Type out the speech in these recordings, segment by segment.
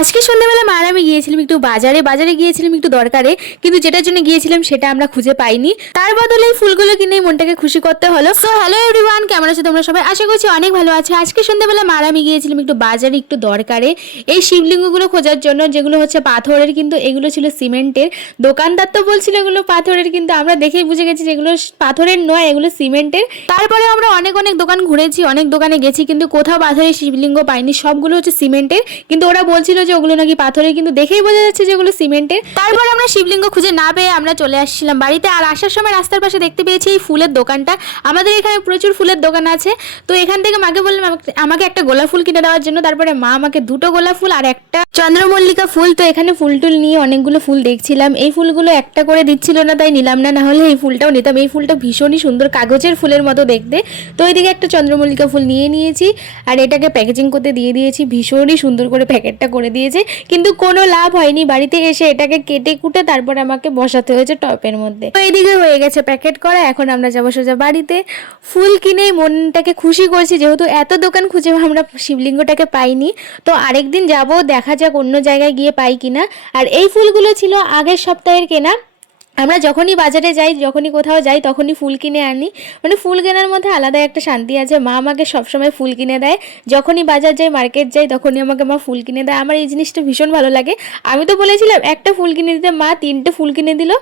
আজকে সন্ধ্যাবেলা মার আমি গিয়েছিলাম একটু বাজারে বাজারে গিয়েছিলাম একটু দরকারে, কিন্তু যেটার জন্য গিয়েছিলাম সেটা আমরা খুঁজে পাইনি। তার বদলে ফুলগুলো কিনে মনটাকে খুশি করতে হলো। সো হ্যালো এভরিওয়ান কেমন আছো তোমরা সবাই? আশা করছি অনেক ভালো আছে। আজকে সন্ধ্যাবেলা মার আমি গিয়েছিলাম একটু বাজারে, একটু দরকারে। এই শিবলিঙ্গগুলো খোঁজার জন্য, যেগুলো হচ্ছে পাথরের কিন্তু, এগুলো ছিল সিমেন্টের। দোকানদার তো বলছিল এগুলো পাথরের, কিন্তু আমরা দেখেই বুঝে গেছি যেগুলো পাথরের নয়, এগুলো সিমেন্টের। তারপরে আমরা অনেক অনেক দোকান ঘুরেছি, অনেক দোকানে গেছি, কিন্তু কোথাও পাথরের শিবলিঙ্গ পাইনি। সবগুলো হচ্ছে সিমেন্টের। কিন্তু ওরা বলছিল যে ওগুলো নাকি পাথরের কিন্তু দেখেই বোঝা যাচ্ছে যে ওগুলো সিমেন্টের। তারপর আমরা শিবলিঙ্গ খুঁজে না পেয়ে আমরা চলে আসছিলাম বাড়িতে, আর আসার সময় রাস্তার পাশে দেখতে পেয়েছি এই ফুলের দোকানটা। আমাদের এখানে প্রচুর ফুলের দোকান আছে। তো এখান থেকে মাকে বললাম, আমাকে- একটা গোলাপ ফুল কিনে দেওয়ার জন্য। তারপরে মা আমাকে দুটো গোলাপ ফুল আর একটা চন্দ্রমল্লিকা ফুল। তো এখানে ফুল টুল নিয়ে অনেকগুলো ফুল দেখছিলাম। এই ফুলগুলো একটা করে দিচ্ছিল না, তাই নিলাম না। না হলে এই ফুলটাও নিতাম। এই ফুলটা ভীষণই সুন্দর, কাগজের ফুলের মতো দেখতে। তো ওইদিকে একটা চন্দ্রমল্লিকা ফুল নিয়ে নিয়েছি, আর এটাকে প্যাকেজিং করতে দিয়ে দিয়েছি। ভীষণই সুন্দর করে প্যাকেটটা করে দিয়েছে, কিন্তু কোনো লাভ হয়নি। বাড়িতে এসে এটাকে কেটে কুটে তারপর আমাকে বসাতে হয়েছে টপের মধ্যে। তো এদিকে হয়ে গেছে প্যাকেট করা, এখন আমরা যাব সোজা বাড়িতে। ফুল কিনেই মনটাকে খুশি করছি, যেহেতু এত দোকান খুঁজে আমরা শিবলিঙ্গটাকে পাইনি। তো আরেকদিন যাব, দেখা যাক অন্য জায়গায় গিয়ে পাই কিনা। আর এই ফুলগুলো ছিল আগের সপ্তাহের কেনা। আমরা যখনই বাজারে যাই, যখনই কোথাও যাই, তখনই ফুল কিনে আনি। মানে ফুল কেনার মধ্যে আলাদা একটা শান্তি আছে। মা আমাকে সবসময় ফুল কিনে দেয়। যখনই বাজার যাই, মার্কেট যাই, তখনই আমাকে মা ফুল কিনে দেয়। আমার এই জিনিসটা ভীষণ ভালো লাগে। আমি তো বলেছিলাম, একটা ফুল কিনে দিতে মা তিনটে ফুল কিনে দিল।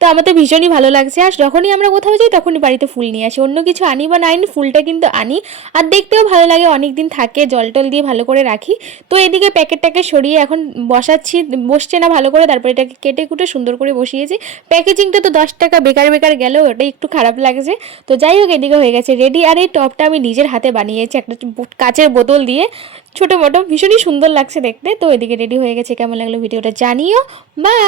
তো আমার তো ভীষণই ভালো লাগছে। আর যখনই আমরা কোথাও যাই, তখনই বাড়িতে ফুল নিয়ে আসি। অন্য কিছু আনি বা না আনি, ফুলটা কিন্তু আনি। আর দেখতেও ভালো লাগে অনেক দিন থাকে, জল টল দিয়ে ভালো করে রাখি। তো এদিকে প্যাকেটটাকে সরিয়ে এখন বসাচ্ছি। বসছে না ভালো করে, তারপরে এটাকে কেটে কুটে সুন্দর করে বসিয়েছি। প্যাকেজিংটা তো দশ টাকা, বেকার বেকার গেল ওটা একটু খারাপ লাগছে তো যাই হোক, এদিকে হয়ে গেছে রেডি আর এই টপটা আমি নিজের হাতে বানিয়েছি, একটা কাচের বোতল দিয়ে। ছোটো মোটো, ভীষণই সুন্দর লাগছে দেখতে। তো এদিকে রেডি হয়ে গেছে, কেমন লাগল ভিডিওটা জানিও। বাই